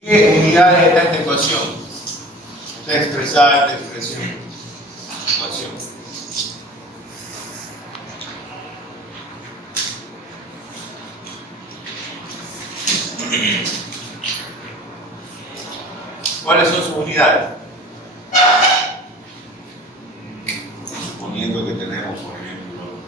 ¿Qué unidades está esta ecuación? Está expresada esta expresión. Ecuación. ¿Cuáles son sus unidades? Suponiendo que tenemos, por ejemplo,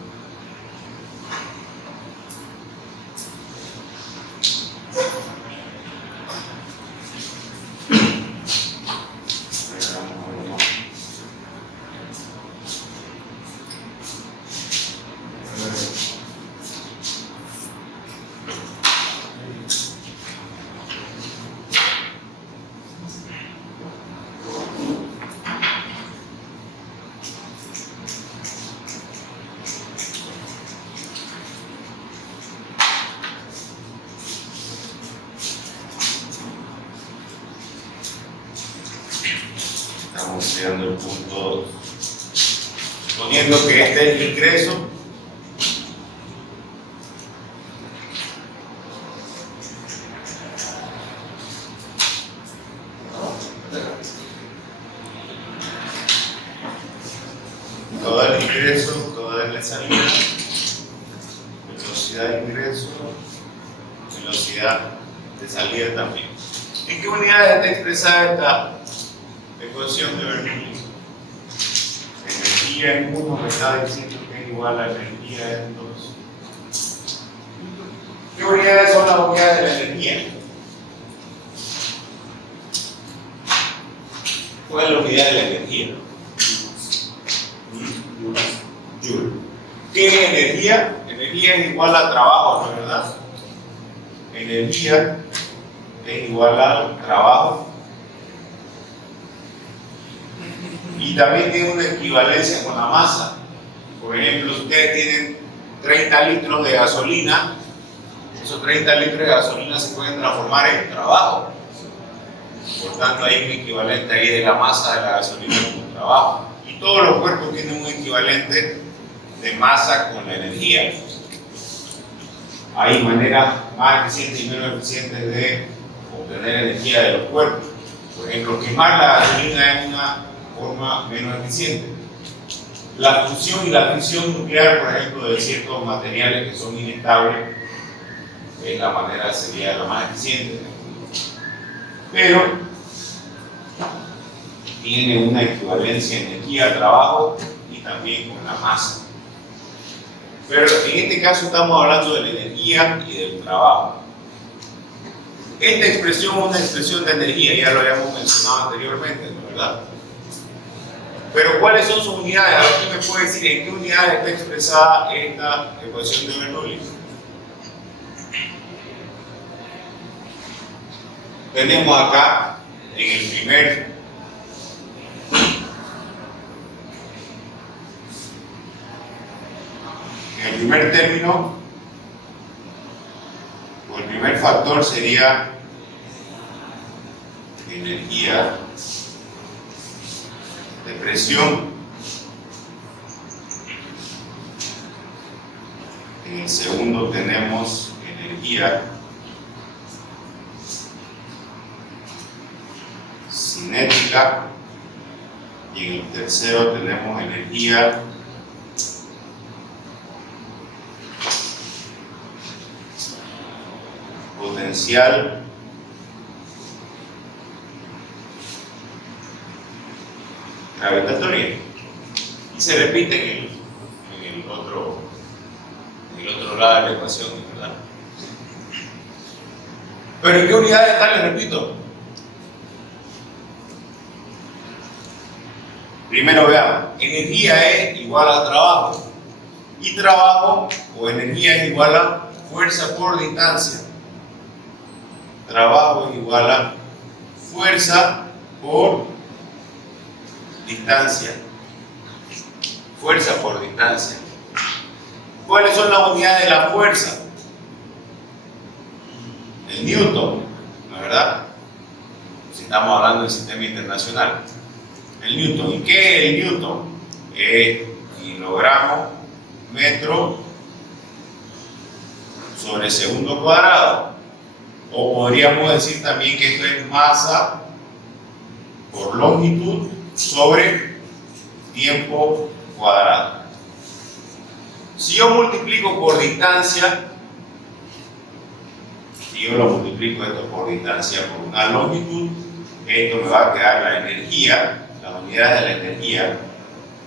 estamos creando el punto, suponiendo que este es el ingreso, todo el ingreso, toda la salida, velocidad de ingreso, velocidad de salida también. ¿En qué unidades está expresada esta ecuación de Bernoulli? Energía en 1 me está diciendo que es igual a energía en 2. ¿Qué unidades son las unidades de la energía? ¿Cuál es la unidad de la energía? Joule. ¿Qué es energía? Energía es igual a trabajo, ¿no es verdad? Energía es igual al trabajo. Y también tiene una equivalencia con la masa. Por ejemplo, si ustedes tienen 30 litros de gasolina, esos 30 litros de gasolina se pueden transformar en trabajo. Por tanto, hay un equivalente ahí de la masa de la gasolina con trabajo. Y todos los cuerpos tienen un equivalente de masa con la energía. Hay maneras más eficientes y menos eficientes de obtener energía de los cuerpos. Por ejemplo, quemar la gasolina es una forma menos eficiente. La fusión y la fisión nuclear, por ejemplo, de ciertos materiales que son inestables, es la manera, sería la más eficiente. Pero tiene una equivalencia en energía, trabajo y también con la masa. Pero en este caso estamos hablando de la energía y del trabajo. Esta expresión es una expresión de energía, ya lo habíamos mencionado anteriormente, ¿no es verdad? Pero ¿cuáles son sus unidades? A ver, ¿usted me puede decir en qué unidades está expresada esta ecuación de Bernoulli? Tenemos acá en el primer término, o el primer factor sería energía de presión. En el segundo tenemos energía cinética y en el tercero tenemos energía potencial gravitatoria, y se repite en el otro lado de la ecuación, ¿verdad? Pero ¿en qué unidades está? Les repito. Primero veamos, energía es igual a trabajo, y trabajo o energía es igual a fuerza por distancia. Trabajo es igual a fuerza por distancia. Fuerza por distancia. ¿Cuáles son las unidades de la fuerza? El Newton, ¿no es verdad? Si estamos hablando del sistema internacional. El Newton. ¿Y qué es el Newton? Es kilogramo, metro sobre segundo cuadrado. O podríamos decir también que esto es masa por longitud sobre tiempo cuadrado. Si yo multiplico por distancia, si yo lo multiplico esto por distancia por una longitud, esto me va a quedar la energía, las unidades de la energía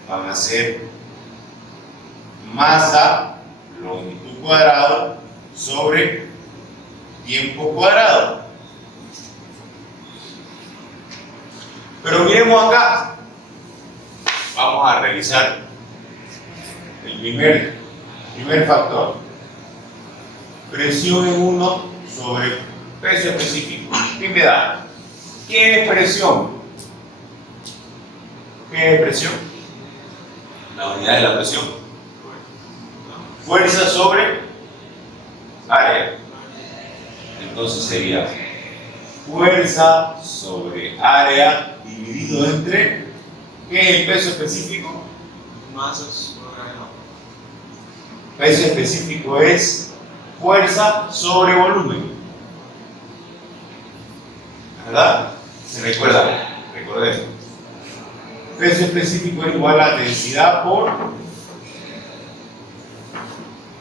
van a ser masa, longitud cuadrado sobre tiempo cuadrado. Pero miremos acá, vamos a revisar el primer factor, presión en 1 sobre peso específico. ¿Qué me da? ¿Qué es presión? ¿Qué es presión? La unidad de la presión. Fuerza sobre área. Entonces sería fuerza sobre área dividido entre, ¿qué es el peso específico? Masas por grado. Peso específico es fuerza sobre volumen. ¿Verdad? ¿Se recuerda? Recordemos. Peso específico es igual a densidad por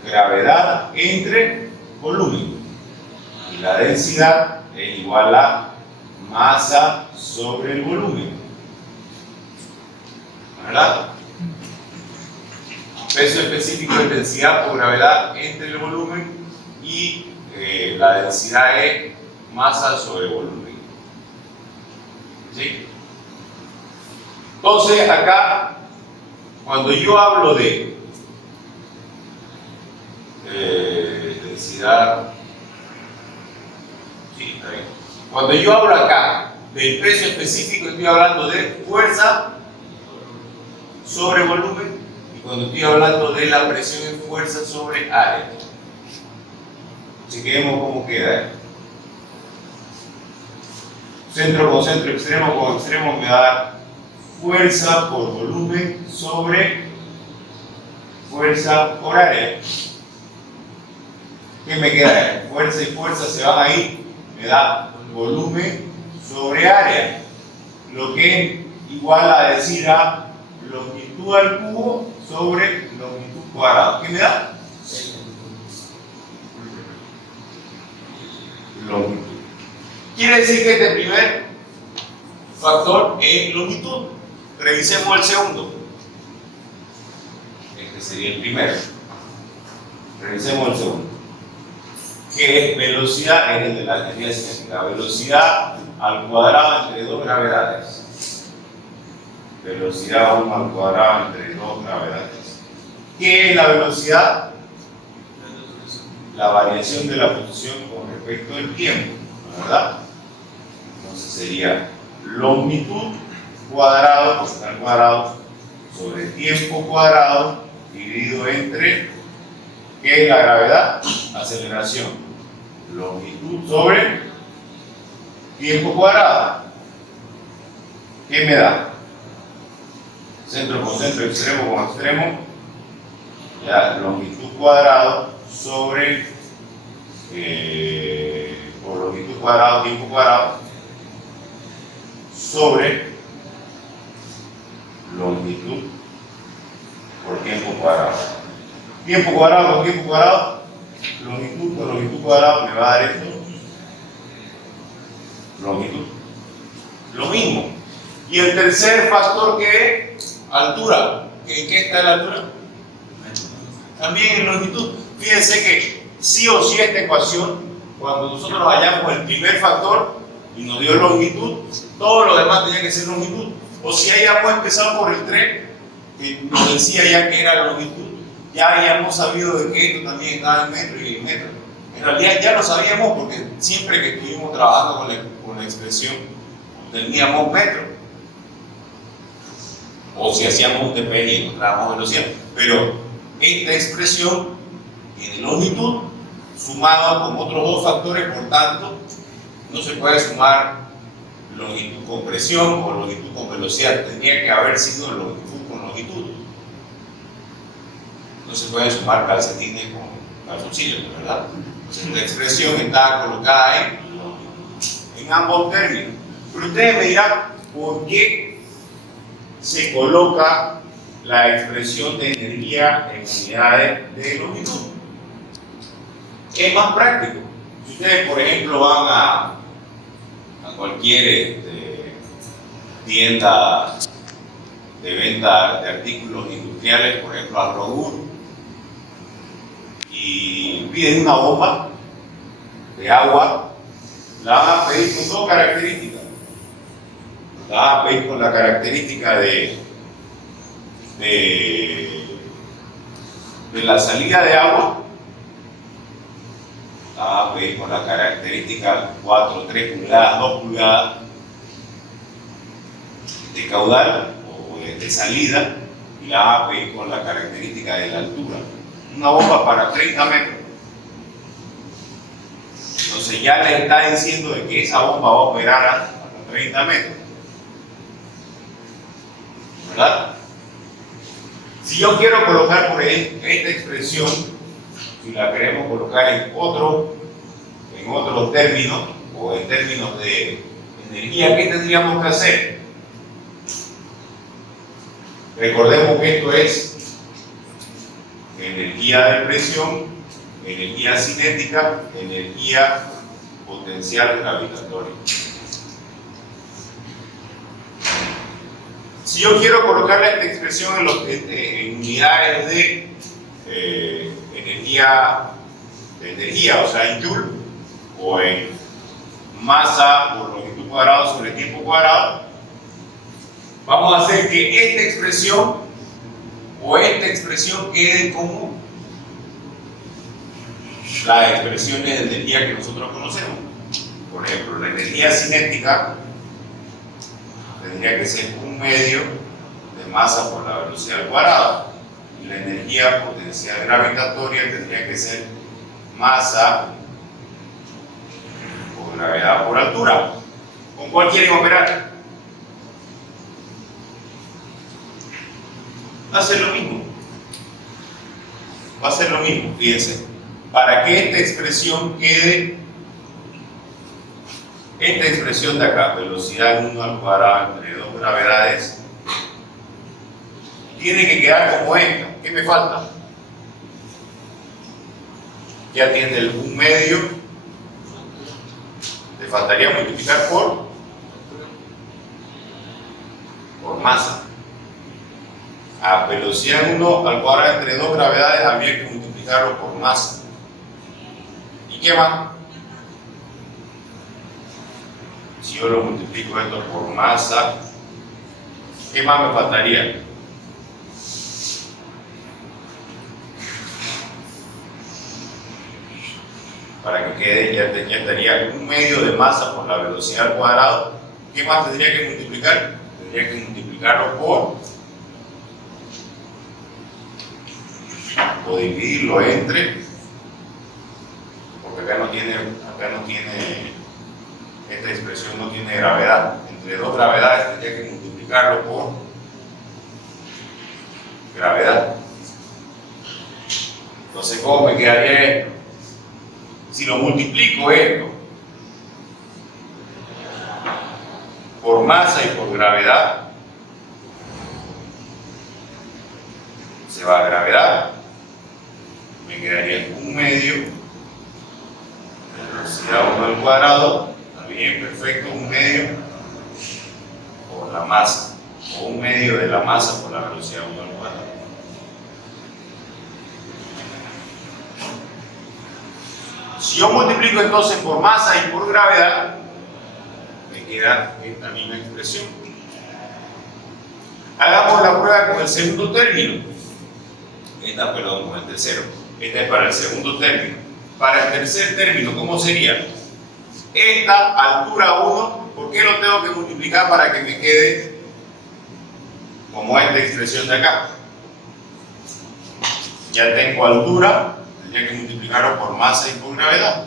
gravedad entre volumen. Y la densidad es igual a masa sobre el volumen. ¿Verdad? Peso específico es densidad por gravedad entre el volumen y la densidad es masa sobre volumen. ¿Sí? Entonces acá, cuando yo hablo de densidad, sí, está bien. Cuando yo hablo acá del peso específico, estoy hablando de fuerza sobre volumen, y cuando estoy hablando de la presión en fuerza sobre área. Chequemos cómo queda. Centro con centro, extremo con extremo me da fuerza por volumen sobre fuerza por área. ¿Qué me queda? Fuerza y fuerza se van ahí, me da volumen sobre área, lo que es igual a decir a longitud al cubo sobre longitud cuadrada. ¿Qué me da? Longitud. Quiere decir que este primer factor es longitud. Revisemos el segundo. Este sería el primero. Revisemos el segundo. Que es velocidad, es el de la energía cinética. Velocidad al cuadrado entre dos gravedades. Velocidad 1 al cuadrado entre dos gravedades. ¿Qué es la velocidad? La variación de la posición con respecto al tiempo, ¿verdad? Entonces sería longitud cuadrado, pues está al cuadrado, sobre tiempo cuadrado, dividido entre, ¿qué es la gravedad? Aceleración. Longitud sobre tiempo cuadrado. ¿Qué me da? Centro con centro, extremo con extremo. Ya, longitud cuadrado sobre, por longitud cuadrado, tiempo cuadrado, sobre longitud por tiempo cuadrado. Tiempo cuadrado por tiempo cuadrado, longitud por longitud cuadrado me va a dar esto. Longitud. Lo mismo. Y el tercer factor que es altura. ¿En qué está la altura? También en longitud. Fíjense que sí o sí esta ecuación, cuando nosotros hallamos el primer factor y nos dio longitud, todo lo demás tenía que ser longitud. O si hayamos empezado por el 3, que nos decía ya que era longitud, ya habíamos sabido de que esto también estaba en metro y en metro. En realidad ya lo sabíamos porque siempre que estuvimos trabajando con la expresión teníamos metro. O si hacíamos un TP y encontrábamos velocidad. Pero esta expresión tiene longitud sumado con otros dos factores, por tanto no se puede sumar longitud con presión o longitud con velocidad, tendría que haber sido longitud con longitud. No se pueden sumar calcetines con calzoncillos, ¿verdad? Entonces, esta expresión está colocada en ambos términos. Pero ustedes me dirán, ¿por qué se coloca la expresión de energía en unidades de longitud? Es más práctico. Si ustedes, por ejemplo, van a cualquier tienda de venta de artículos industriales, por ejemplo, a Rogur, y piden una bomba de agua, la van a pedir con dos características. La van a pedir con la característica de la salida de agua, la van a pedir con la característica 4, 3 pulgadas, 2 pulgadas de caudal o de salida, y la van a pedir con la característica de la altura. Una bomba para 30 metros. Entonces ya les está diciendo de que esa bomba va a operar hasta 30 metros. ¿Verdad? Si yo quiero colocar por ejemplo esta expresión, si la queremos colocar en otro término, o en términos de energía, ¿qué tendríamos que hacer? Recordemos que esto es energía de presión, energía cinética, energía potencial gravitatoria. Si yo quiero colocar esta expresión en unidades de energía, o sea, en joule, o en masa por longitud cuadrada sobre tiempo cuadrado, vamos a hacer que esta expresión quede como las expresiones de energía que nosotros conocemos. Por ejemplo, la energía cinética tendría que ser 1/2 de masa por la velocidad al cuadrado, y la energía potencial gravitatoria tendría que ser masa por gravedad por altura. ¿Con cuál quieren operar? Va a ser lo mismo. Va a ser lo mismo, fíjense. Para que esta expresión quede, esta expresión de acá, velocidad 1 al cuadrado entre 2 gravedades, tiene que quedar como esta. ¿Qué me falta? Ya tiene el 1/2, le faltaría multiplicar por masa. A velocidad 1 al cuadrado entre 2 gravedades habría que multiplicarlo por masa. ¿Y qué más? Si yo lo multiplico esto por masa, ¿qué más me faltaría? Para que quede, ya estaría 1/2 de masa por la velocidad al cuadrado. ¿Qué más tendría que multiplicar? Tendría que multiplicarlo o dividirlo entre, porque acá no tiene, esta expresión no tiene gravedad. Entre 2 gravedades tendría que multiplicarlo por gravedad. Entonces, ¿cómo me quedaría esto? Si lo multiplico esto por masa y por gravedad, se va a gravedad, me quedaría 1/2 de velocidad 1 al cuadrado, está bien, perfecto, 1/2 por la masa, o 1/2 de la masa por la velocidad 1 al cuadrado. Si yo multiplico entonces por masa y por gravedad, me queda esta misma expresión. Hagamos la prueba con el segundo término. Con el tercero. Esta es para el segundo término. Para el tercer término, ¿cómo sería? Esta altura 1, ¿por qué lo tengo que multiplicar para que me quede como esta expresión de acá? Ya tengo altura, tendría que multiplicarlo por masa y por gravedad.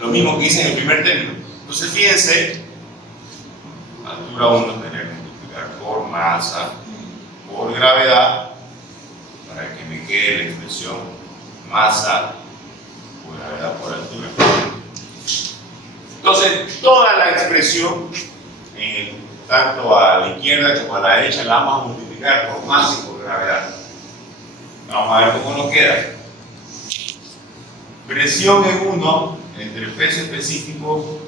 Lo mismo que hice en el primer término. Entonces fíjense, altura 1 tendría que multiplicar por masa, por gravedad, para que me quede la expresión masa por gravedad por altura. Entonces, toda la expresión, tanto a la izquierda como a la derecha, la vamos a multiplicar por masa y por gravedad. Vamos a ver cómo nos queda. Presión en 1 entre el peso específico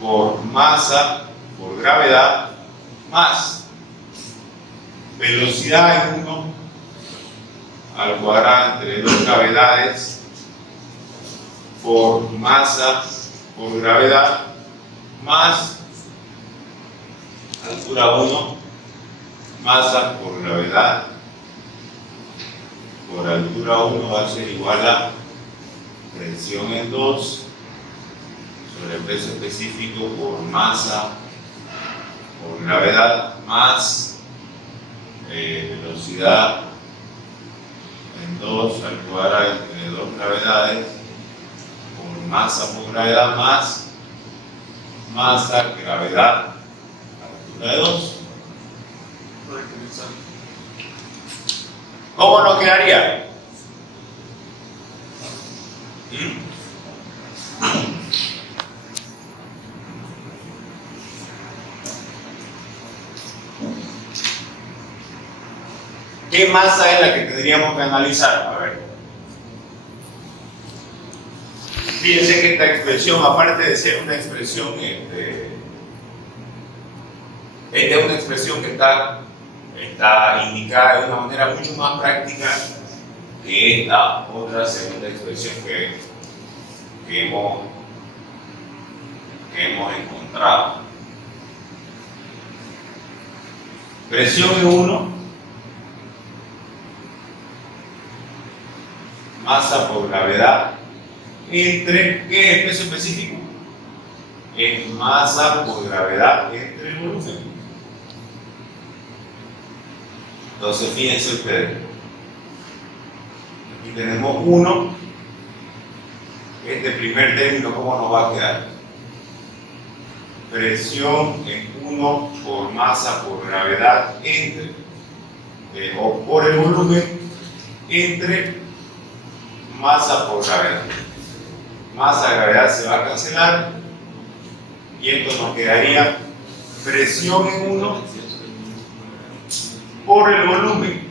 por masa por gravedad más velocidad en 1 al cuadrado entre 2 gravedades por masa por gravedad más altura 1 masa por gravedad por altura 1 va a ser igual a presión en 2 sobre el peso específico por masa por gravedad más velocidad en 2 al cuadrado entre 2 gravedades por masa por gravedad más masa gravedad altura de 2. ¿Cómo nos quedaría? ¿Qué masa es la que tendríamos que analizar? A ver. Fíjense que esta expresión, aparte de ser una expresión, esta es una expresión que está indicada de una manera mucho más práctica que esta otra segunda expresión que hemos encontrado. Presión en 1, masa por gravedad, entre, ¿qué es el peso específico? Es masa por gravedad entre el volumen. Entonces, fíjense ustedes, aquí tenemos 1, este primer término, ¿cómo nos va a quedar? Presión en 1 por masa por gravedad entre, o por el volumen, entre masa por gravedad. Masa gravedad se va a cancelar y esto nos quedaría presión en 1 por el volumen.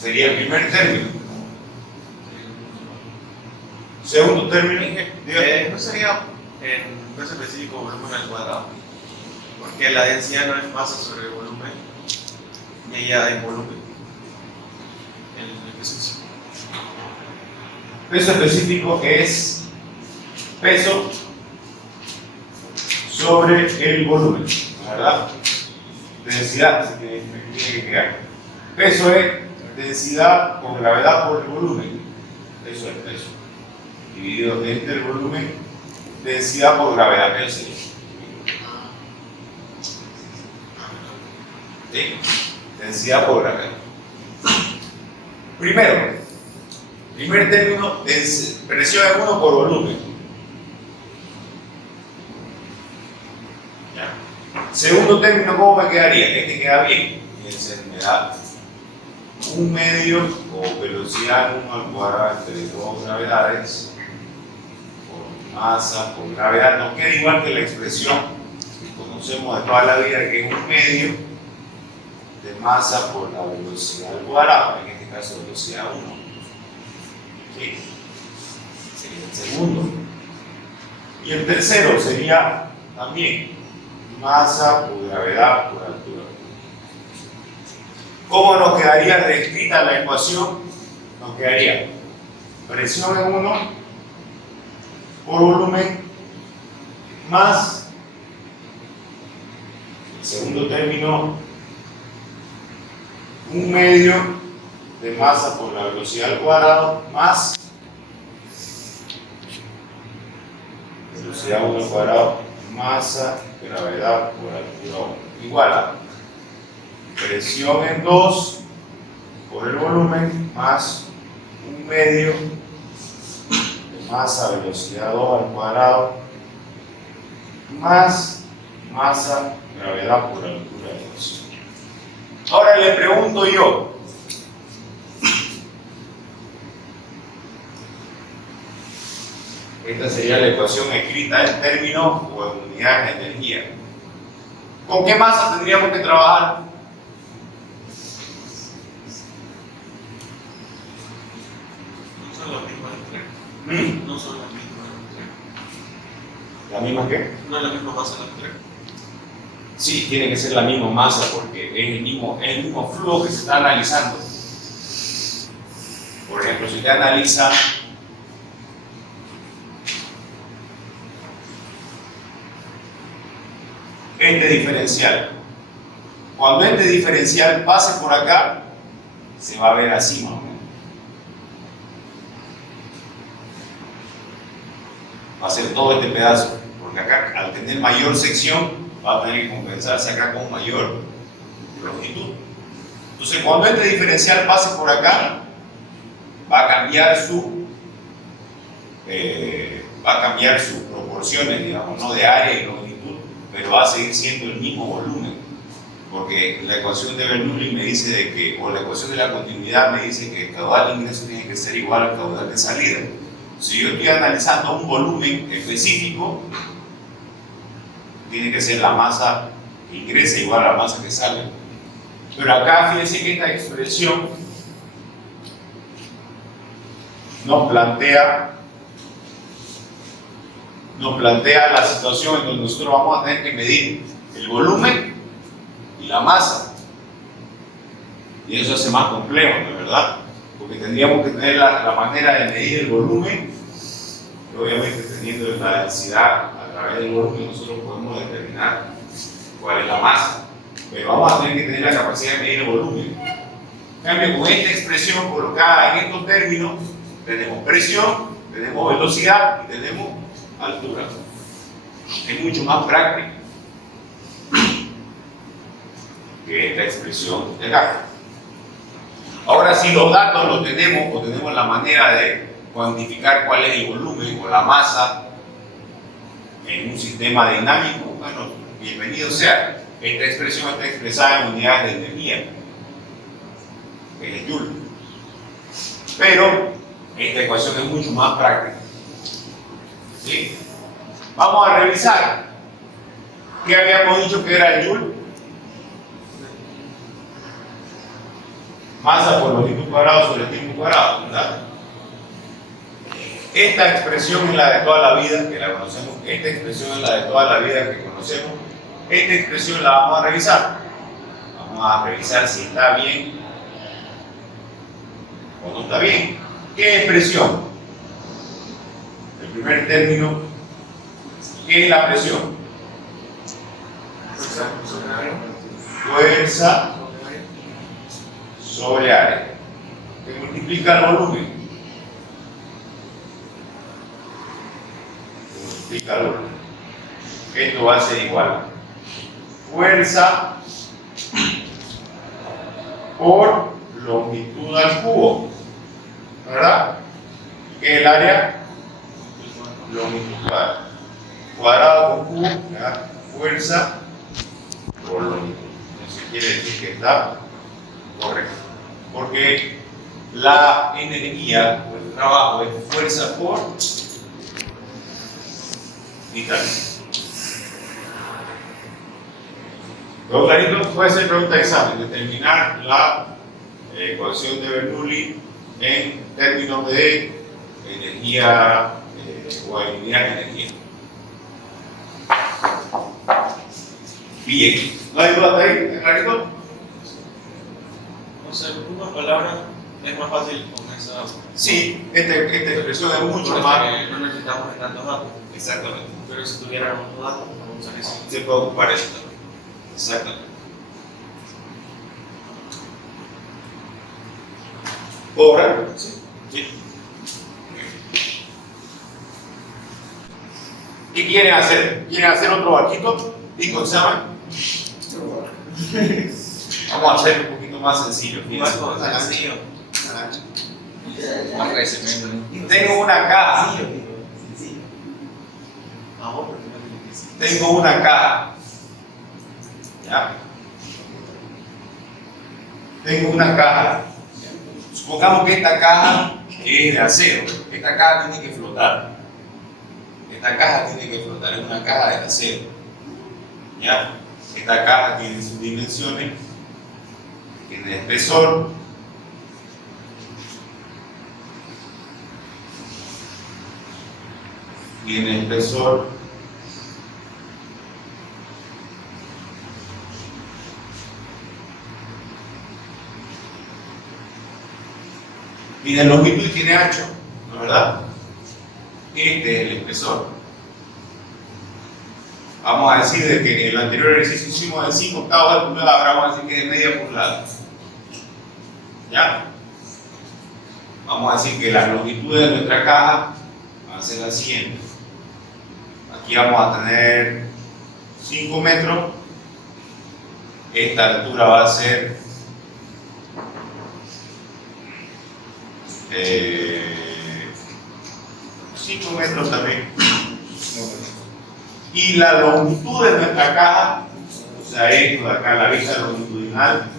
Sería el primer término. Segundo término, no sería en peso específico volumen al cuadrado, porque la densidad no es masa sobre el volumen, y ella es volumen. El peso específico. Peso específico es peso sobre el volumen, ¿verdad? Densidad, así que tiene que quedar. Peso es densidad por gravedad por el volumen. Eso es peso. Dividido entre el volumen, densidad por gravedad. ¿Qué sería? ¿Sí? Densidad por gravedad. Primer término, presión en 1 por volumen. ¿Ya? Segundo término, ¿cómo me quedaría? Este queda bien. Fíjense, me da 1 medio o velocidad 1 al cuadrado entre 2 gravedades por masa por gravedad. Nos queda igual que la expresión que conocemos de toda la vida, que es 1 medio de masa por la velocidad al cuadrado, en este caso velocidad 1. ¿Sí? Sería el segundo. Y el tercero sería también masa por gravedad por altura. ¿Cómo nos quedaría reescrita la ecuación? Nos quedaría presión en 1 por volumen más el segundo término 1 medio de masa por la velocidad al cuadrado más velocidad 1 al cuadrado masa gravedad por altura 1 igual a presión en 2 por el volumen más 1 medio de masa velocidad 2 al cuadrado más masa gravedad por altura de 2. Ahora le pregunto yo, Esta sería la ecuación escrita en términos o en unidades de energía. ¿Con qué masa tendríamos que trabajar? No son las mismas las tres. No son las mismas las tres. ¿La misma qué? No es la misma masa las tres. Sí, tiene que ser la misma masa porque es el mismo flujo que se está analizando. Por ejemplo, si usted analiza este diferencial, cuando este diferencial pase por acá, se va a ver así más o menos. Va a ser todo este pedazo, porque acá al tener mayor sección va a tener que compensarse acá con mayor longitud. Entonces, cuando este diferencial pase por acá, va a cambiar sus proporciones, digamos, ¿no? De área y longitud, pero va a seguir siendo el mismo volumen, porque la ecuación de Bernoulli me dice de que, o la ecuación de la continuidad me dice que el caudal de ingreso tiene que ser igual al caudal de salida. Si yo estoy analizando un volumen específico, tiene que ser la masa que ingresa igual a la masa que sale. Pero acá fíjense que esta expresión nos plantea la situación en donde nosotros vamos a tener que medir el volumen y la masa. Y eso hace más complejo, ¿no es verdad? Porque tendríamos que tener la manera de medir el volumen, y obviamente teniendo la densidad a través del volumen nosotros podemos determinar cuál es la masa, pero vamos a tener que tener la capacidad de medir el volumen. En cambio, con esta expresión colocada en estos términos, tenemos presión, tenemos velocidad y tenemos altura. Es mucho más práctico que esta expresión de acá. Ahora, si los datos los tenemos, o tenemos la manera de cuantificar cuál es el volumen o la masa en un sistema dinámico, bueno, bienvenido sea. Esta expresión está expresada en unidades de energía, que es Joule. Pero esta ecuación es mucho más práctica. ¿Sí? Vamos a revisar. ¿Qué habíamos dicho que era el Joule? Masa por longitud cuadrada sobre tiempo cuadrado, ¿verdad? Esta expresión es la de toda la vida que la conocemos. Esta expresión es la de toda la vida que conocemos. Esta expresión la vamos a revisar. Vamos a revisar si está bien o no está bien. ¿Qué expresión? El primer término. ¿Qué es la presión? Fuerza sobre área, que multiplica el volumen. Multiplica el volumen. Esto va a ser igual. Fuerza por longitud al cubo, ¿verdad? ¿Qué es el área? Longitud cuadrada. Cuadrado por cubo, ¿verdad? Fuerza por longitud. Eso quiere decir que está correcto. Porque la energía o el trabajo es fuerza por distancia. ¿Todo clarito? Puede ser pregunta de examen, determinar la ecuación de Bernoulli en términos de energía o en unidades de energía. Bien, ¿no hay duda hasta ahí? ¿Está clarito? No sé, una palabra es más fácil con esa. Sí, esta expresión es mucho más. No necesitamos tantos datos. Exactamente. Pero si tuviéramos datos, vamos a usar eso. Se puede ocupar eso también. Exactamente. ¿Puedo orar? Sí. Sí. ¿Qué quieren hacer? ¿Quieren hacer otro barquito? ¿Tipo examen? Vamos a hacer un poquito más sencillo. Fíjense. Tengo una caja. Tengo una caja. ¿Ya? Tengo una caja. Supongamos que esta caja es de acero. Esta caja tiene que flotar. Esta caja tiene que flotar en una caja de acero. ¿Ya? Esta caja tiene sus dimensiones, tiene espesor, tiene espesor, tiene longitud y tiene ancho, ¿no es verdad? Este es el espesor. Vamos a decir de que en el anterior ejercicio hicimos de 5 octavos de pulgada, ahora vamos a decir que de media pulgada. ¿Ya? Vamos a decir que la longitud de nuestra caja va a ser la siguiente. Aquí vamos a tener 5 metros. Esta altura va a ser 5 metros también. Y la longitud de nuestra caja, o sea, esto de acá, la vista longitudinal,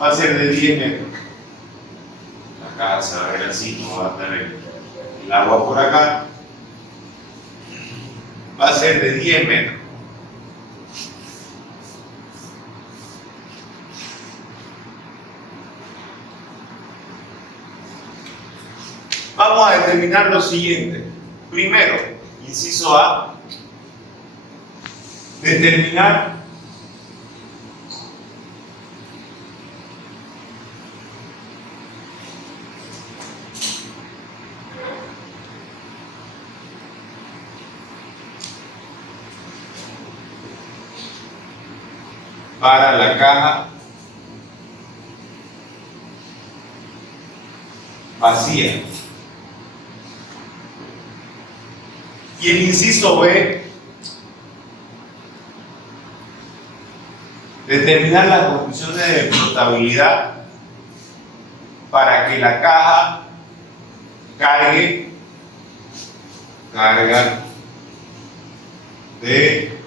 va a ser de 10 metros. La caja se va a ver así, no va a estar el agua por acá. Va a ser de 10 metros. Vamos a determinar lo siguiente. Primero, inciso A, determinar para la caja vacía. Y el inciso B, determinar las condiciones de flotabilidad para que la caja carga de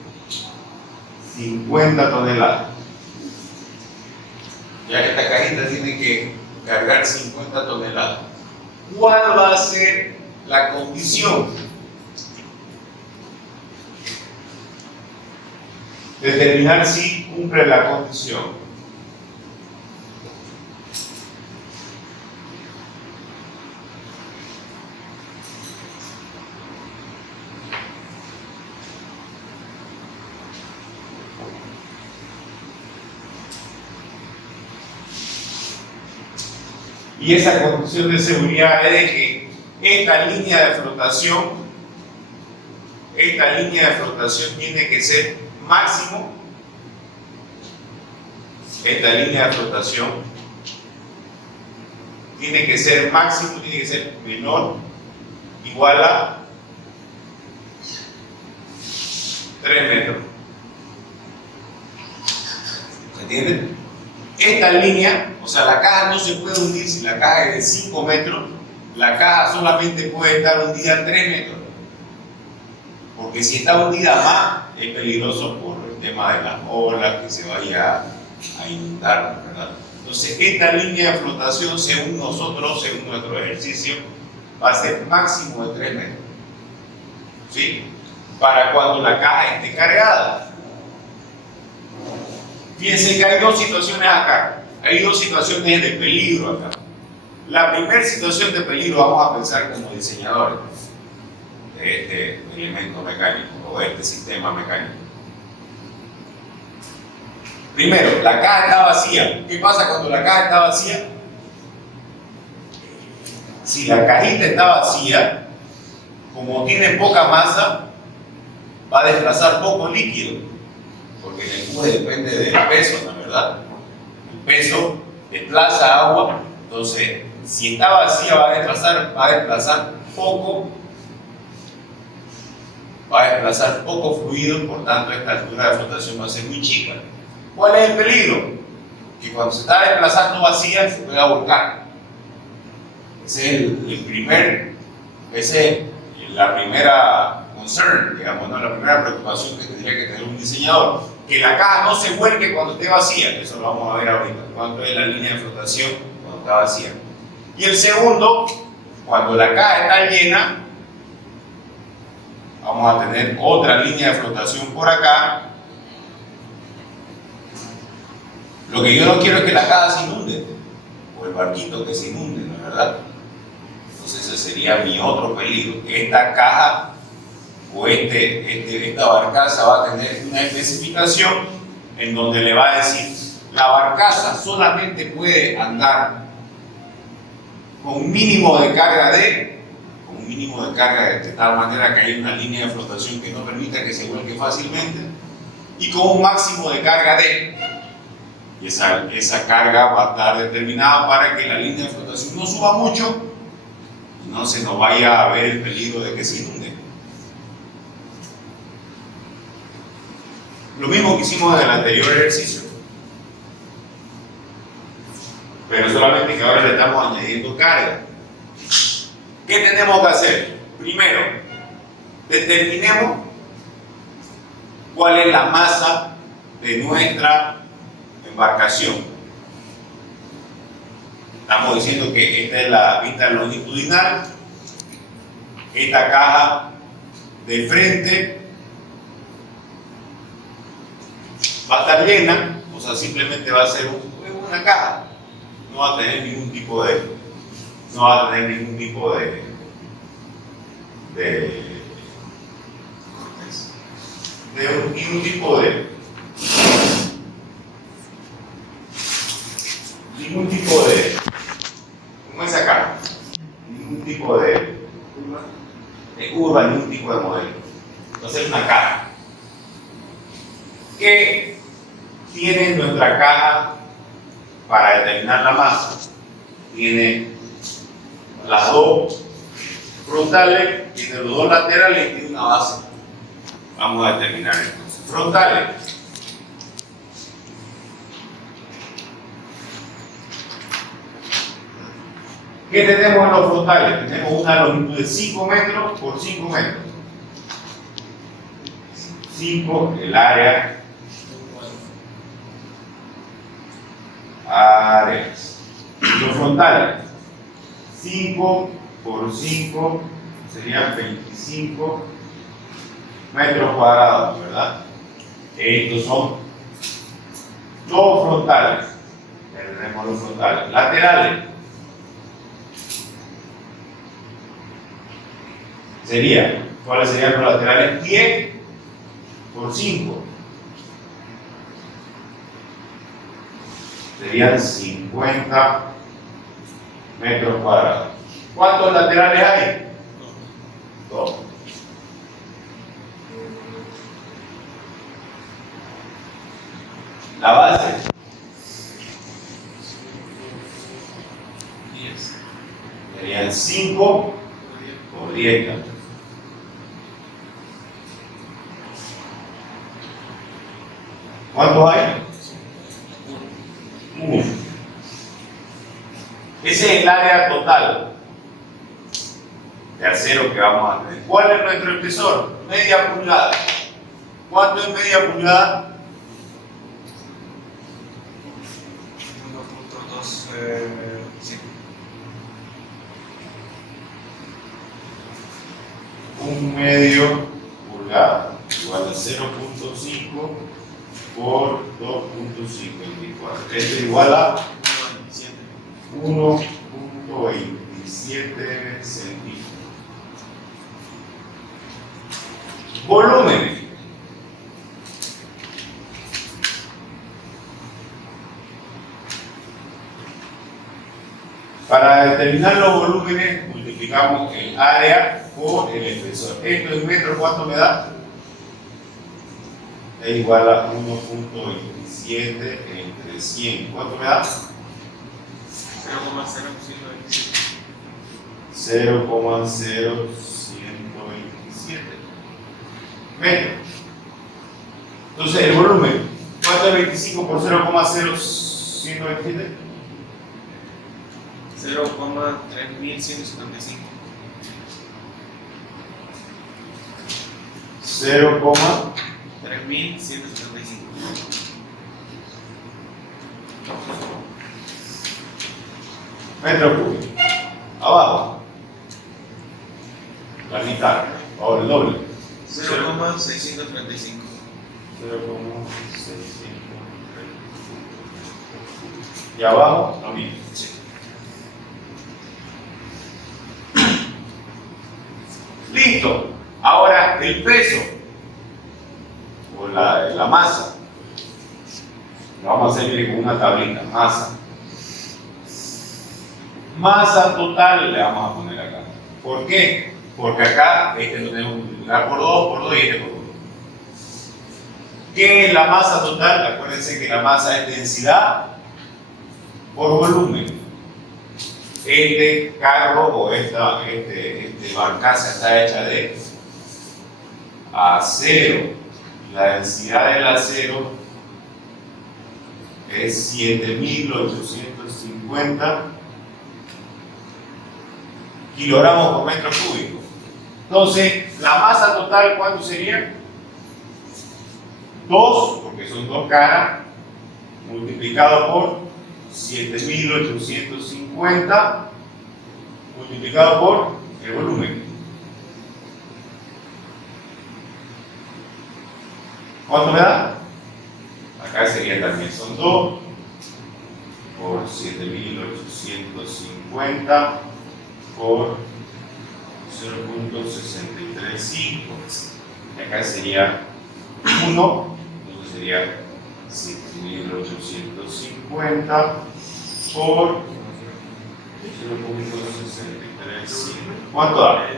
50 toneladas. Ya que esta cajita tiene que cargar 50 toneladas. ¿Cuál va a ser la condición? Determinar si cumple la condición. Y esa condición de seguridad es de que esta línea de flotación tiene que ser máximo. Esta línea de flotación tiene que ser máximo, tiene que ser menor, igual a 3 metros. ¿Se entiende? Esta línea, o sea, la caja no se puede hundir si la caja es de 5 metros, la caja solamente puede estar hundida a 3 metros. Porque si está hundida más, es peligroso por el tema de las olas, que se vaya a inundar, ¿verdad? Entonces, esta línea de flotación, según nosotros, según nuestro ejercicio, va a ser máximo de 3 metros. ¿Sí? Para cuando la caja esté cargada. Fíjense que hay dos situaciones acá. Hay dos situaciones de peligro acá. La primera situación de peligro vamos a pensar como diseñadores de este elemento mecánico o de este sistema mecánico. Primero, la caja está vacía. ¿Qué pasa cuando la caja está vacía? Si la cajita está vacía, como tiene poca masa, va a desplazar poco líquido, porque el empuje depende del peso, ¿no es verdad? El peso desplaza agua, entonces si está vacía va a desplazar poco fluido, por tanto esta altura de flotación va a ser muy chica. ¿Cuál es el peligro? Que cuando se está desplazando vacía se pueda volcar. Ese es la primera concern, digamos, ¿no? La primera preocupación que tendría que tener un diseñador. Que la caja no se vuelque cuando esté vacía, eso lo vamos a ver ahorita, cuánto es la línea de flotación cuando está vacía. Y el segundo, cuando la caja está llena, vamos a tener otra línea de flotación por acá. Lo que yo no quiero es que la caja se inunde, o el barquito que se inunde, ¿no es verdad? Entonces ese sería mi otro peligro. Esta caja o esta barcaza va a tener una especificación en donde le va a decir: la barcaza solamente puede andar con un mínimo de carga de tal manera que hay una línea de flotación que no permita que se vuelque fácilmente, y con un máximo de carga de, y esa carga va a estar determinada para que la línea de flotación no suba mucho y no se nos vaya a ver el peligro de que se inunde. Lo mismo que hicimos en el anterior ejercicio, pero solamente que ahora le estamos añadiendo carga. ¿Qué tenemos que hacer? Primero, determinemos cuál es la masa de nuestra embarcación. Estamos diciendo que esta es la vista longitudinal, esta caja de frente va a estar llena, o sea, simplemente va a ser una caja, no va a tener ningún tipo de como esa caja, ningún tipo de curva, ningún tipo de modelo. Entonces es una caja. ¿Qué tiene nuestra caja para determinar la masa? Tiene las dos frontales, tiene los dos laterales y tiene una base. Vamos a determinar entonces. Frontales. ¿Qué tenemos en los frontales? Tenemos una longitud de 5 metros por 5 metros. 5, el áreas. Y los frontales. 5 por 5 serían 25 metros cuadrados, ¿verdad? Estos son dos frontales. Ya tenemos los frontales. Laterales. ¿Cuáles serían los laterales? 10 por 5. Serían 50 metros cuadrados. ¿Cuántos laterales hay? 2. La base. 10. Serían 5 por 10 también. ¿Cuántos hay? 1. Ese es el área total de acero que vamos a tener. ¿Cuál es nuestro espesor? Media pulgada. ¿Cuánto es media pulgada? 1.25. 1 medio pulgada igual a 0.5 por 2.5 24. Esto es igual a 1.27 centímetros. Volumen. Para determinar los volúmenes multiplicamos el área por el espesor. Esto en metros, ¿cuánto me da? Es igual a 1.27 entre 100. ¿Cuánto me da? 0,0127 metros. Entonces el volumen, ¿cuánto es 25 por 0,0127? 0,3175. 3175. Metros cúbicos. Abajo. La mitad. Ahora el doble. 0,635. 0,635. Y abajo lo mismo. Sí. Listo. Ahora el peso o la masa. Lo vamos a hacer con una tablita. Masa. Masa total le vamos a poner acá. ¿Por qué? Porque acá este lo tenemos que multiplicar por 2 y este por 1. ¿Qué es la masa total? Acuérdense que la masa es densidad por volumen. Este carro o esta barcaza está hecha de acero. La densidad del acero es 7850 kilogramos por metro cúbico. Entonces, la masa total, ¿cuánto sería? 2, porque son 2 caras, multiplicado por 7850, multiplicado por el volumen. ¿Cuánto me da? Acá sería también, son 2 por 7850 por 0.635. Y acá sería 1, entonces sería 7850 por 0.635. ¿Cuánto da?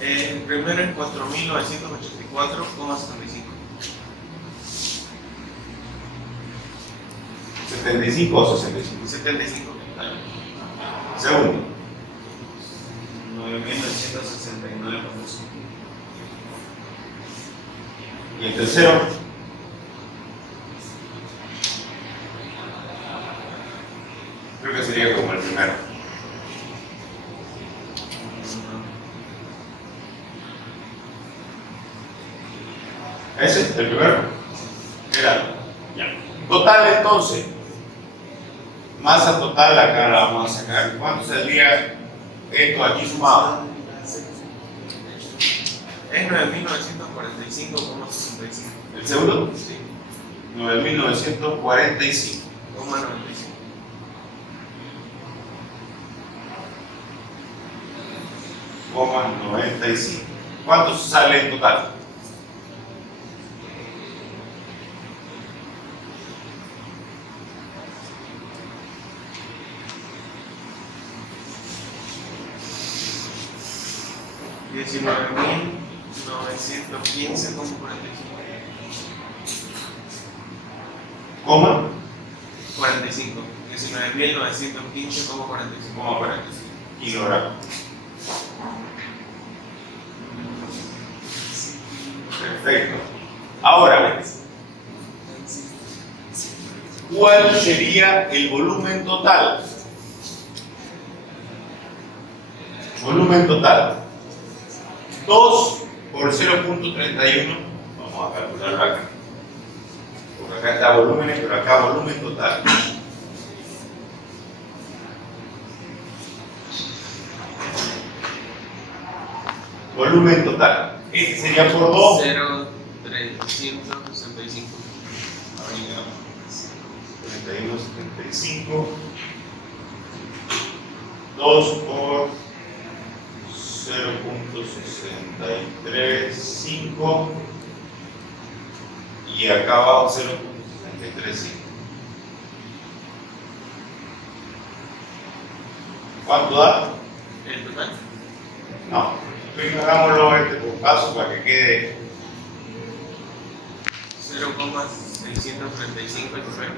El primero es 4.984,75. 75 o 65. 75. Segundo. 9.969,5. Y el tercero. Creo que sería como el primero. ¿Ese? ¿El primero? Era. Ya. Total entonces. Masa total acá la vamos a sacar. ¿Cuánto saldría esto aquí sumado? Es 9.945,65. ¿El segundo? Sí. 9.945. 95. ¿Cuánto sale en total? ¿Cómo? 45. 19.915,45. ¿Cómo 45? Kilogramos. Perfecto. Ahora, ¿cuál sería el volumen total? Volumen total. 2 por 0.31. Vamos a calcularlo acá. Porque acá está volúmenes, pero acá volumen total. Volumen total. Este sería por 2. 0.365. 31.75. 2 por 0.635 y acá abajo 0.635. ¿Cuánto da? ¿El total? No. Primero hagámoslo por paso para que quede 0,635 el primero.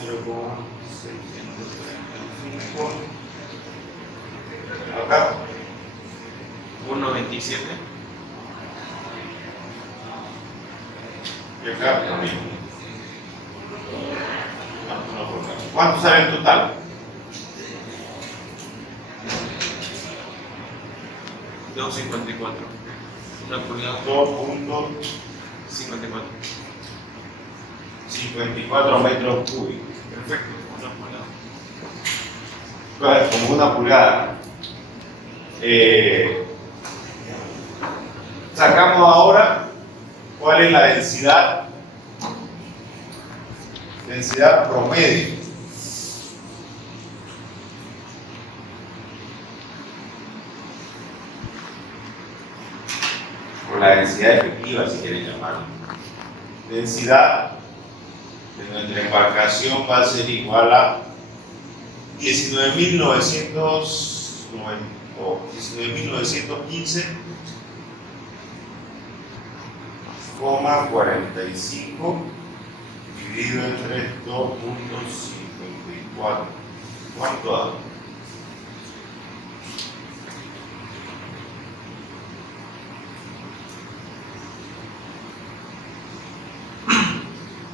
0,635. Acá 1.27. y acá lo mismo. No, por acá. ¿Cuánto sale en total? $2.54. Una pulgada. 2.54 54. metros cúbicos. Perfecto. Una pulgada. como una pulgada. Sacamos ahora cuál es la densidad promedio. O la densidad efectiva, si quieren llamarlo. Densidad de nuestra embarcación va a ser igual a 19.915,45 dividido entre 2.54. ¿Cuánto da?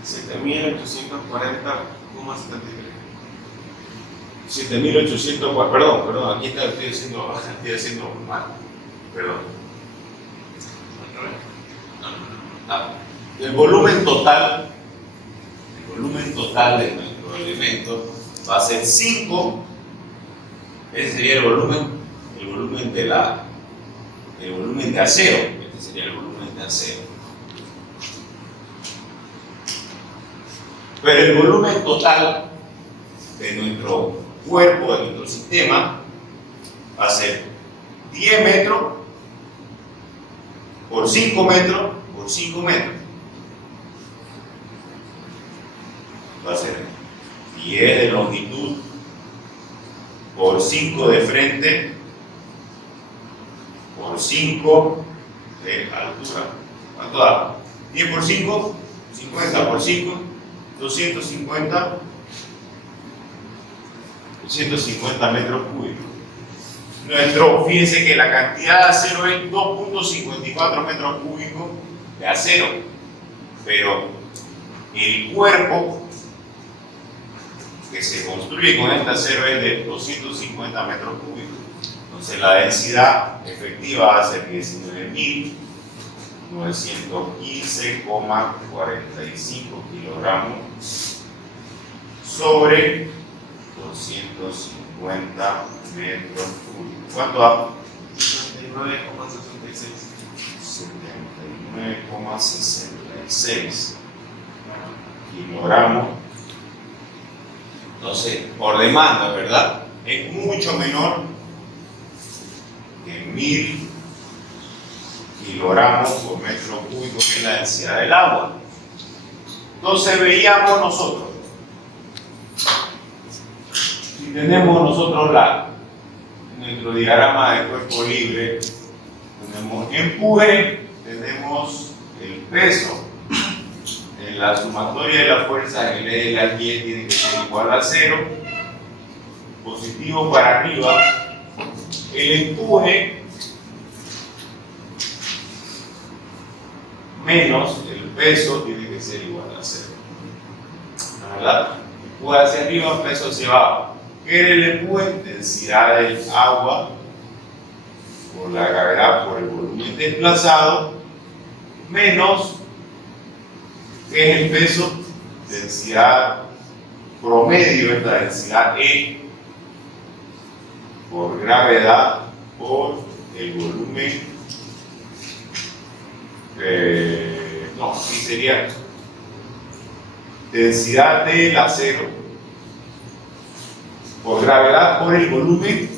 $7.840,73. Perdón, aquí estoy haciendo mal. Perdón. El volumen total de nuestro elemento va a ser 5. Ese sería el volumen de acero. Este sería el volumen de acero. Pero el volumen total de nuestro cuerpo, de nuestro sistema, va a ser 10 metros por 5 metros por 5 metros. Va a ser 10 de longitud por 5 de frente por 5 de altura. ¿Cuánto da? 10 por 5, 50 por 5, 250 metros cúbicos. Fíjense que la cantidad de acero es 2.54 metros cúbicos de acero, pero el cuerpo que se construye con este acero es de 250 metros cúbicos. Entonces la densidad efectiva va a ser 19.915,45 kilogramos sobre 250 metros cúbicos. ¿Cuánto da? 79,66 kilogramos. Entonces, por demanda, ¿verdad? Es mucho menor que 1000 kilogramos por metro cúbico, que es la densidad del agua. Entonces veíamos nosotros, si tenemos nosotros nuestro diagrama de cuerpo libre, tenemos empuje, tenemos el peso. En la sumatoria de las fuerzas, el E de la Y tiene que ser igual a 0. Positivo para arriba. El empuje menos el peso tiene que ser igual a 0. ¿Verdad? Empuje hacia arriba, peso hacia abajo. ¿Qué era el empuje? Densidad del agua por la gravedad, por el volumen desplazado, menos, ¿qué es el peso? Densidad promedio, es la densidad E por gravedad por el volumen. Aquí sería densidad del acero por gravedad por el volumen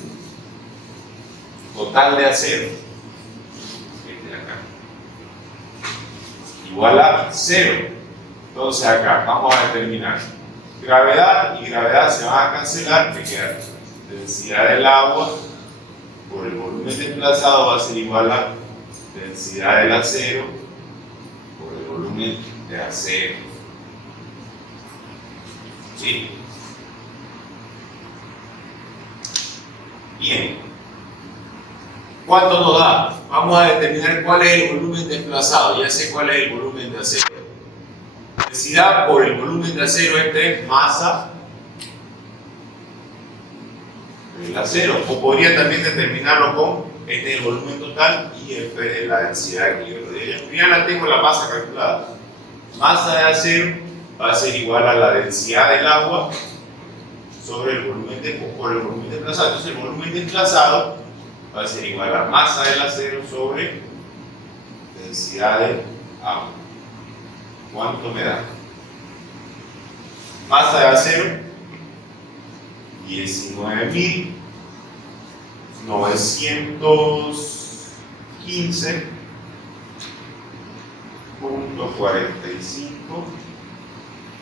total de acero. Este de acá. Igual a 0. Entonces acá vamos a determinar gravedad y gravedad se van a cancelar, que queda densidad del agua por el volumen desplazado va a ser igual a densidad del acero por el volumen de acero. ¿Sí? Bien. ¿Cuánto nos da? Vamos a determinar cuál es el volumen desplazado. Ya sé cuál es el volumen de acero. Densidad por el volumen de acero, este es masa del acero. O podría también determinarlo con este es el volumen total y este es la densidad de equilibrio. Ya la tengo la masa calculada. Masa de acero va a ser igual a la densidad del agua sobre el volumen por el volumen desplazado. Entonces el volumen desplazado va a ser igual a masa del acero sobre densidad de agua. ¿Cuánto me da? Masa de acero 19.915.45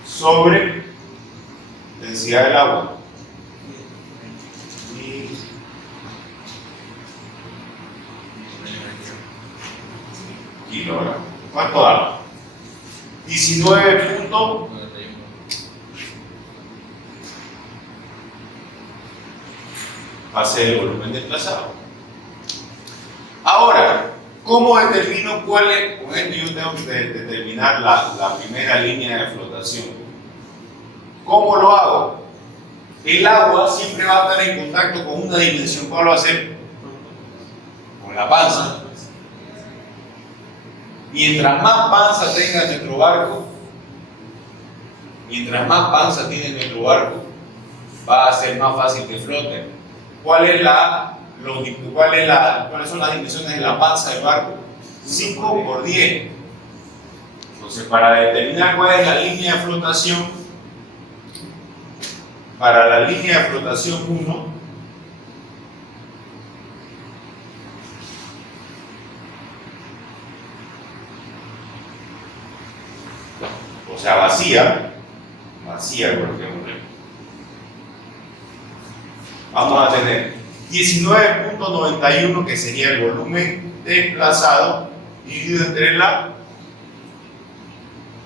sobre densidad del agua. Kilogramos. ¿Cuánto da? 19. Va a ser el volumen desplazado. Ahora, ¿cómo determino cuál es? Con esto yo tengo que determinar la primera línea de flotación. ¿Cómo lo hago? El agua siempre va a estar en contacto con una dimensión. ¿Cuál va a ser? Con la panza. Mientras más panza tenga nuestro barco, mientras más panza tiene nuestro barco, va a ser más fácil que flote. ¿Cuál es la longitud? ¿Cuáles son las dimensiones de la panza del barco? 5 por 10. Entonces, para determinar cuál es la línea de flotación, para la línea de flotación 1, o sea, vacía, por ejemplo, vamos a tener 19.91, que sería el volumen desplazado, dividido entre las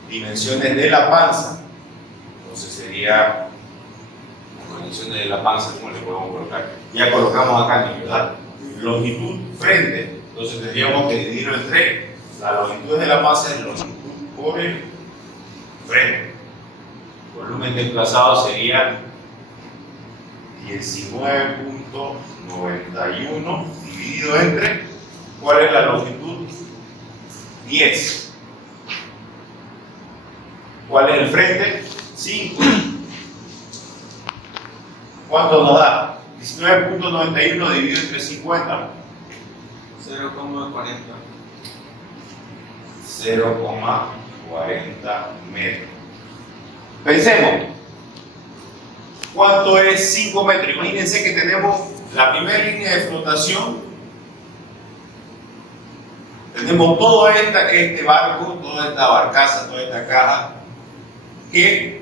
dimensiones de la panza. Entonces sería las dimensiones de la panza, ¿cómo le podemos colocar? Ya colocamos acá, ¿verdad? Longitud frente. Entonces tendríamos que dividirlo entre la longitud de la panza y la longitud por el frente. Volumen desplazado sería 19.91 dividido entre, ¿cuál es la longitud? 10. ¿Cuál es el frente? 5. ¿Cuánto nos da? 19.91 dividido entre 50. 0,40. 0,40 metros. Pensemos, ¿cuánto es 5 metros? Imagínense que tenemos la primera línea de flotación, tenemos todo este barco, toda esta barcaza, toda esta caja, que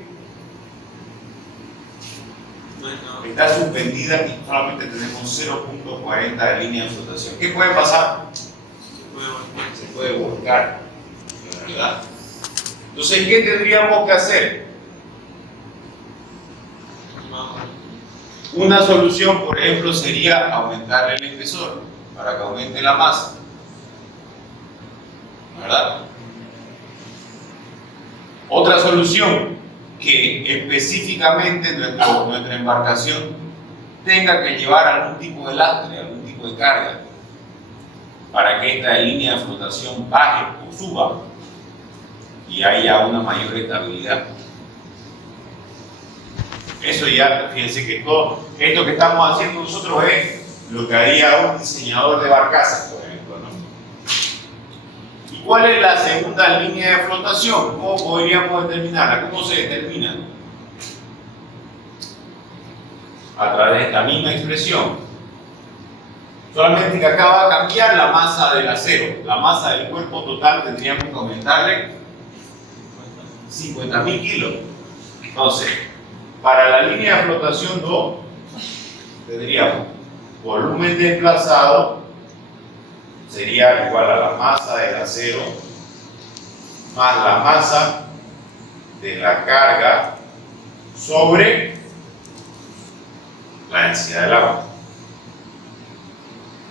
está suspendida y solamente tenemos 0.40 de línea de flotación. ¿Qué puede pasar? Se puede volcar, ¿verdad? Entonces, ¿qué tendríamos que hacer? Una solución, por ejemplo, sería aumentar el espesor para que aumente la masa, ¿verdad? Otra solución, que específicamente nuestra embarcación tenga que llevar algún tipo de lastre, algún tipo de carga, para que esta línea de flotación baje o suba y haya una mayor estabilidad. Eso ya, fíjense que todo esto que estamos haciendo nosotros es lo que haría un diseñador de barcazas, por ejemplo, ¿no? ¿Y cuál es la segunda línea de flotación? ¿Cómo podríamos determinarla? ¿Cómo se determina? A través de esta misma expresión. Solamente que acá va a cambiar la masa del acero. La masa del cuerpo total tendríamos que aumentarle 50.000 kilos. Entonces, para la línea de flotación 2, tendríamos volumen desplazado sería igual a la masa del acero más la masa de la carga sobre la densidad del agua.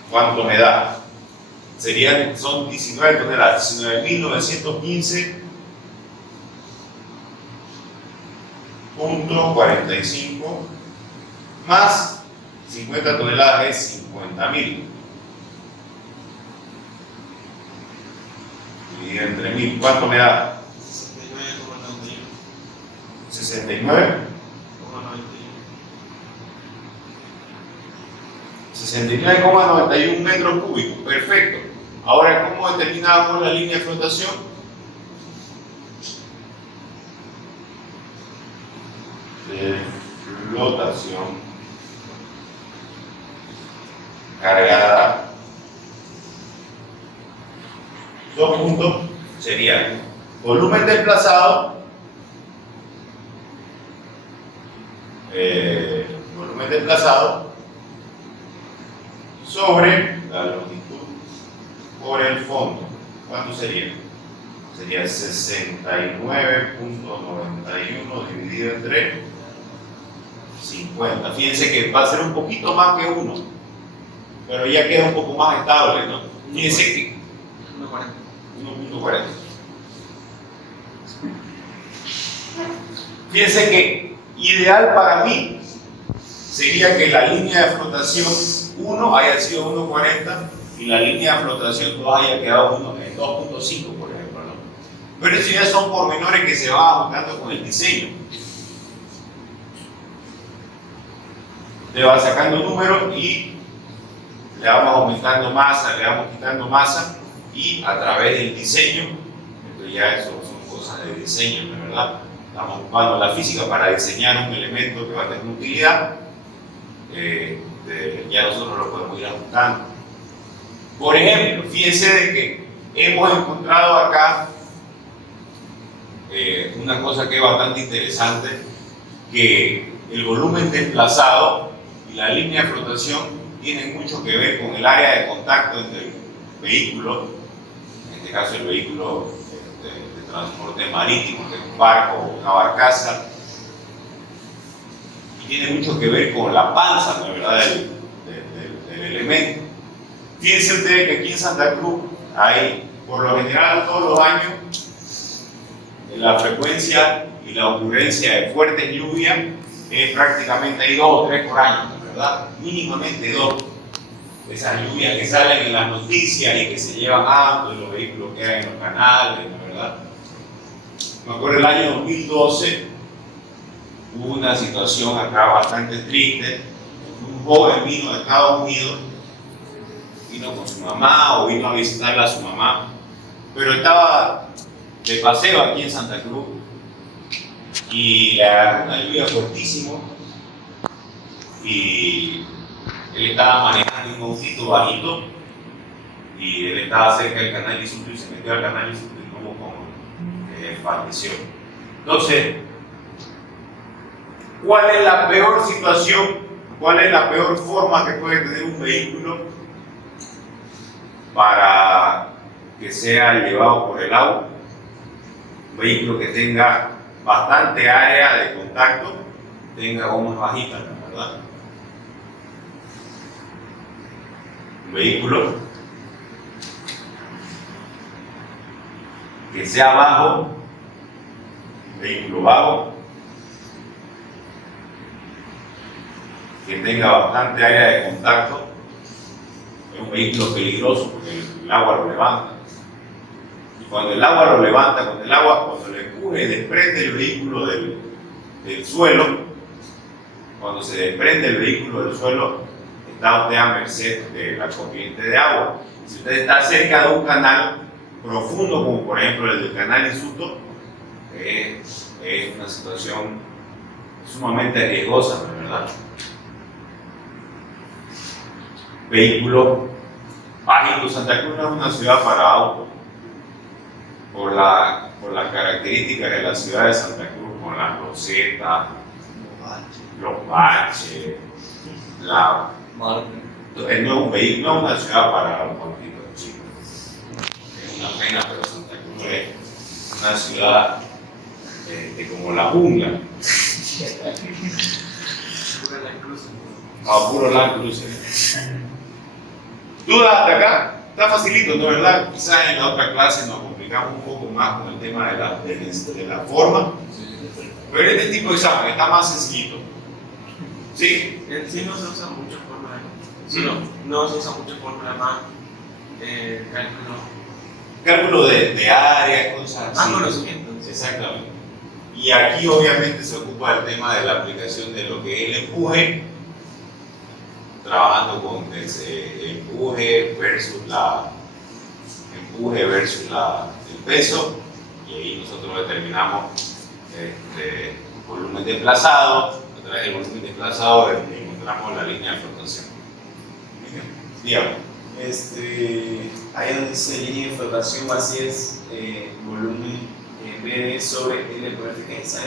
¿Cuánto me da? Son 19 toneladas, 19.915.45 más 50 toneladas es 50.000. Dividido entre 1000, ¿cuánto me da? 69,91. 69. 69,91 metros cúbicos, perfecto. Ahora, ¿cómo determinamos la línea de flotación? De flotación cargada. Dos puntos serían volumen desplazado, sobre la longitud por el fondo. ¿Cuánto sería? Sería 69,91 dividido entre 50. Fíjense que va a ser un poquito más que 1, pero ya queda un poco más estable, ¿no? Fíjense que 1.40. Fíjense que ideal para mí sería que la línea de flotación 1 haya sido 1.40 y la línea de flotación 2 haya quedado en 2.5, por ejemplo, ¿no? Pero eso ya son pormenores que se van ajustando con el diseño. Le va sacando números y le vamos aumentando masa, le vamos quitando masa, y a través del diseño, esto ya eso son cosas de diseño, ¿no? ¿Verdad? Estamos ocupando la física para diseñar un elemento que va a tener utilidad. Ya nosotros lo podemos ir ajustando. Por ejemplo, fíjense de que hemos encontrado acá una cosa que es bastante interesante, que el volumen desplazado y la línea de flotación tienen mucho que ver con el área de contacto entre el vehículo, en este caso el vehículo de transporte marítimo, que es un barco o una barcaza, y tiene mucho que ver con la panza, ¿no? ¿Verdad? del elemento. Fíjense ustedes que aquí en Santa Cruz hay, por lo general, todos los años, la frecuencia y la ocurrencia de fuertes lluvias es prácticamente hay 2 o 3 por año, ¿verdad? Mínimamente 2. Esas lluvias que salen en las noticias y que se llevan autos y los vehículos quedan en los canales, ¿verdad? Me acuerdo el año 2012 hubo una situación acá bastante triste. Un joven vino de Estados Unidos, vino con su mamá o vino a visitarla a su mamá, pero estaba de paseo aquí en Santa Cruz y le agarró una lluvia fortísimo y él estaba manejando un autito bajito y él estaba cerca del canal Isuto y se metió al canal Isuto y como falleció. Entonces, ¿cuál es la peor situación? ¿Cuál es la peor forma que puede tener un vehículo para que sea llevado por el agua? Un vehículo que tenga bastante área de contacto, tenga gomas bajitas, ¿verdad? Un vehículo que sea bajo, un vehículo bajo, que tenga bastante área de contacto, es un vehículo peligroso porque el agua lo levanta. Y cuando el agua lo levanta, cuando le empuje y desprende el vehículo del suelo, cuando se desprende el vehículo del suelo, está usted a merced de la corriente de agua. Si usted está cerca de un canal profundo, como por ejemplo el del canal Isuto, es una situación sumamente riesgosa, ¿verdad? Vehículo bajito. Santa Cruz no es una ciudad para autos, por la característica de la ciudad de Santa Cruz, con las losetas, los baches, no es un vehículo, no es una ciudad para los autitos chicos. Es una pena, pero Santa Cruz es una ciudad como la jungla. Puro Land Cruiser. ¿Dudas hasta acá? Está facilito, ¿no? ¿Verdad? Quizás en la otra clase nos complicamos un poco más con el tema de la forma, pero este tipo de examen está más sencillito. ¿Sí? En sí no se usa mucho fórmula, ¿sí? No se usa mucho fórmula, más cálculo de área, cosas así. Más conocimiento. Exactamente. Y aquí obviamente se ocupa el tema de la aplicación de lo que es el empuje, trabajando con empuje versus el peso, y ahí nosotros determinamos volumen desplazado. A través del volumen desplazado encontramos la línea de flotación. Dígame. Ahí donde dice línea de flotación, así es volumen BD sobre L por F, ¿qué es eso?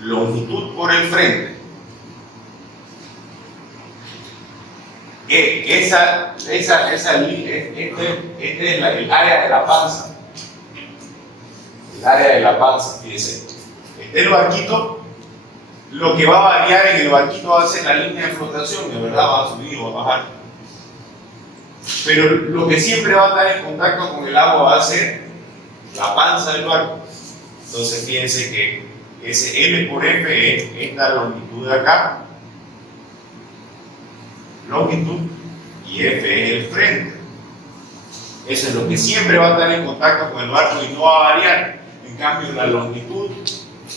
Longitud por el frente. Esa línea, este es el área de la panza. El área de la panza, fíjese. El barquito, lo que va a variar en el barquito va a ser la línea de flotación, de verdad va a subir o a bajar. Pero lo que siempre va a estar en contacto con el agua va a ser la panza del barco. Entonces fíjense que ese L por F es esta longitud de acá, longitud, y F es el frente. Eso es lo que siempre va a estar en contacto con el barco y no va a variar. En cambio, la longitud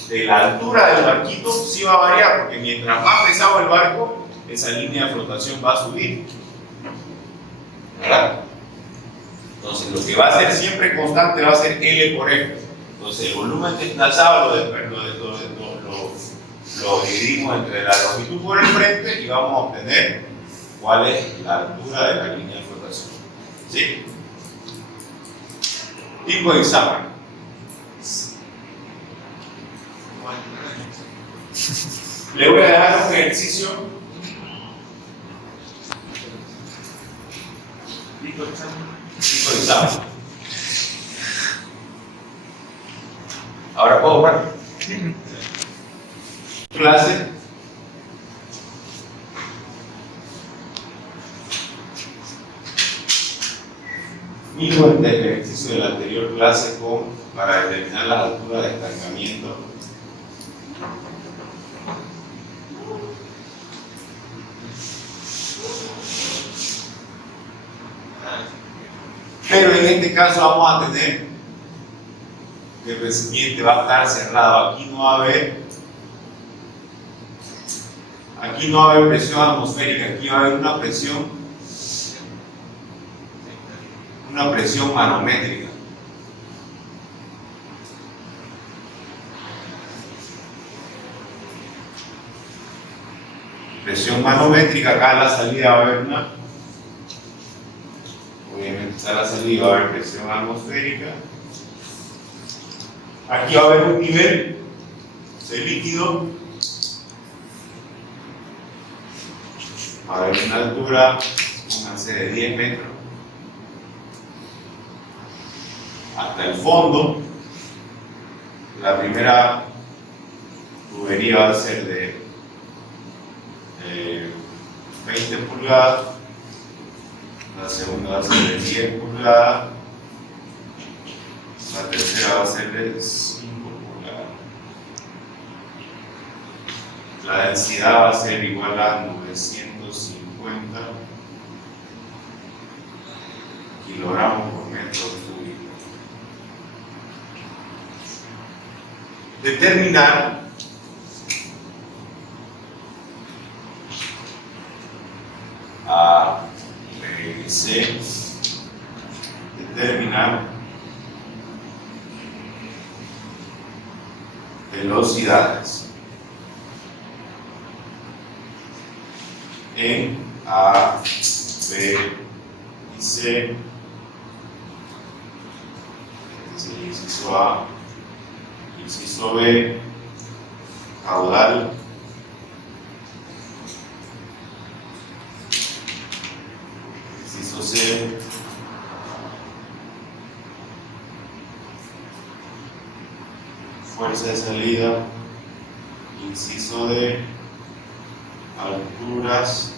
de la altura del barquito sí va a variar, porque mientras más pesado el barco, esa línea de flotación va a subir. ¿Verdad? Entonces, lo que va a ser siempre constante va a ser L por F. Entonces, el volumen desplazado lo dividimos entre la longitud por el frente y vamos a obtener cuál es la altura de la línea de flotación. ¿Sí? Tipo de examen. Le voy a dar un ejercicio. Tipo de examen. Ahora puedo ver. Clase. Mismo el ejercicio de la anterior clase para determinar las alturas de estancamiento. Pero en este caso vamos a tener que el recipiente va a estar cerrado. Aquí no va a haber presión atmosférica, aquí va a haber una presión manométrica. Presión manométrica, acá en la salida va a haber obviamente está la salida, va a haber presión atmosférica. Aquí va a haber un nivel de líquido, va a haber una altura, pónganse de 10 metros, hasta el fondo. La primera tubería va a ser de 20 pulgadas, la segunda va a ser de 10 pulgadas, la tercera va a ser de 5 pulgadas. La densidad va a ser igual a 950 kilogramos por metro cúbico. Determinar A, B y C. Determinar velocidades en A, B y C. Este es el inciso A, inciso B, caudal, inciso C, fuerza de salida, inciso D, alturas,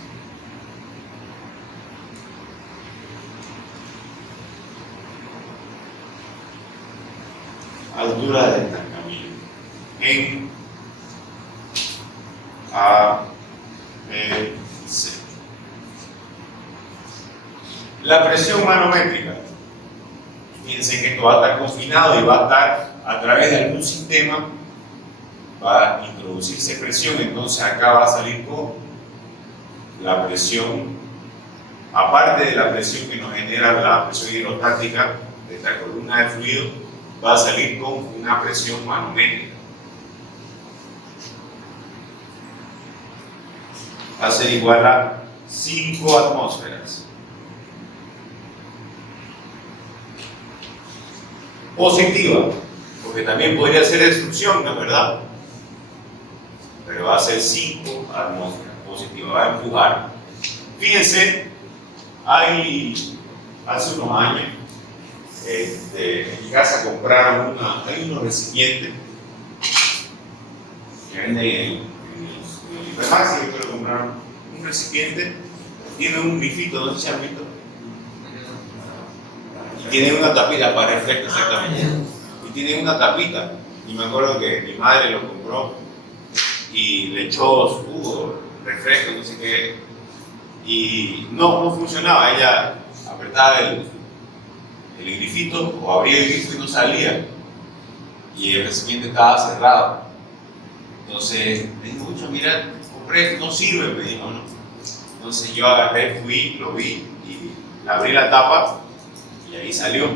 altura de estancamiento en A, B, C. La presión manométrica, fíjense que esto va a estar confinado y va a estar a través de algún sistema, va a introducirse presión, entonces acá va a salir con la presión, aparte de la presión que nos genera la presión hidrostática de esta columna de fluido, va a salir con una presión manométrica. Va a ser igual a 5 atmósferas. Positiva, porque también podría ser destrucción, ¿no es verdad? Pero va a ser 5 atmósferas positiva, va a empujar. Fíjense, hace unos años, en mi casa compraron hay unos recipientes que venden en los hipermarkets, yo creo que compraron un recipiente, tiene un grifito, no sé si han visto, y tiene una tapita para refresco, exactamente, y tiene una tapita, y me acuerdo que mi madre lo compró y le echó su jugo, refresco, no sé qué, y no funcionaba. Ella apretaba el grifito o abría el grifo y no salía, y el recipiente estaba cerrado. Entonces me dijo, mucho, mira, compré, no sirve, me dijo, ¿no? Entonces yo agarré, fui, lo vi y le abrí la tapa y ahí salió.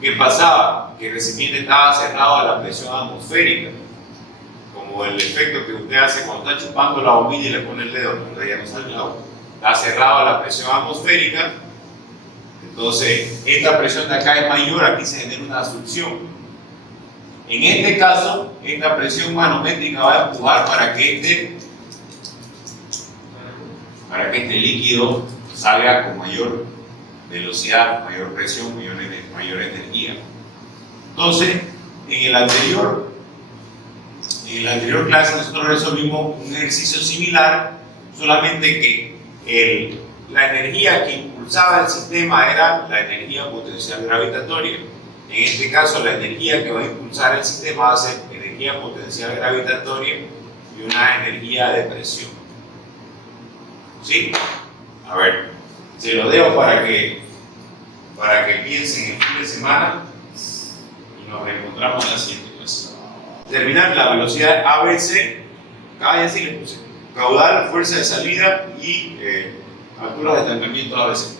¿Qué pasaba? Que el recipiente estaba cerrado a la presión atmosférica, como el efecto que usted hace cuando está chupando la bombilla y le pone el dedo, pero ya no sale el agua. Está cerrado a la presión atmosférica, entonces esta presión de acá es mayor, aquí se genera una succión. En este caso, esta presión manométrica va a empujar para que este líquido salga con mayor velocidad, mayor presión, mayor energía. Entonces, en la anterior clase nosotros resolvimos un ejercicio similar, solamente que la energía que impulsaba el sistema era la energía potencial gravitatoria. En este caso, la energía que va a impulsar el sistema va a ser energía potencial gravitatoria y una energía de presión. ¿Sí? A ver, se lo dejo para que piensen el fin de semana y nos reencontramos en la siguiente clase. Terminar la velocidad ABC, ya sí les puse, caudal, fuerza de salida y altura de estancamiento ABC.